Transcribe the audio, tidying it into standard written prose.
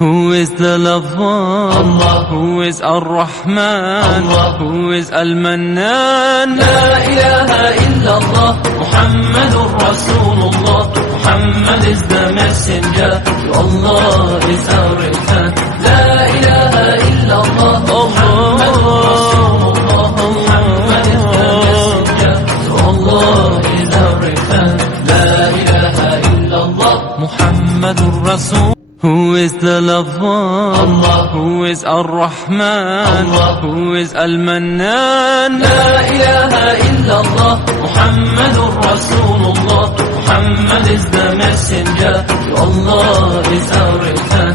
Who is the lover? Allah. Who is Ar-Rahman? Allah. Who is Al-Mannan? La ilaha illallah, Muhammadur Rasulullah. Muhammad is the messenger, to Allah is our return. La ilaha illallah, Muhammadur Rasulullah. Muhammad is the messenger, to Allah is our return. La ilaha illallah, Muhammadur Rasul. Who is the lover? Allah. Who is Ar-Rahman? Allah. Who is Al-Mannan? La ilaha illallah, Muhammadur Rasulullah. Muhammad is the messenger, to Allah is our return.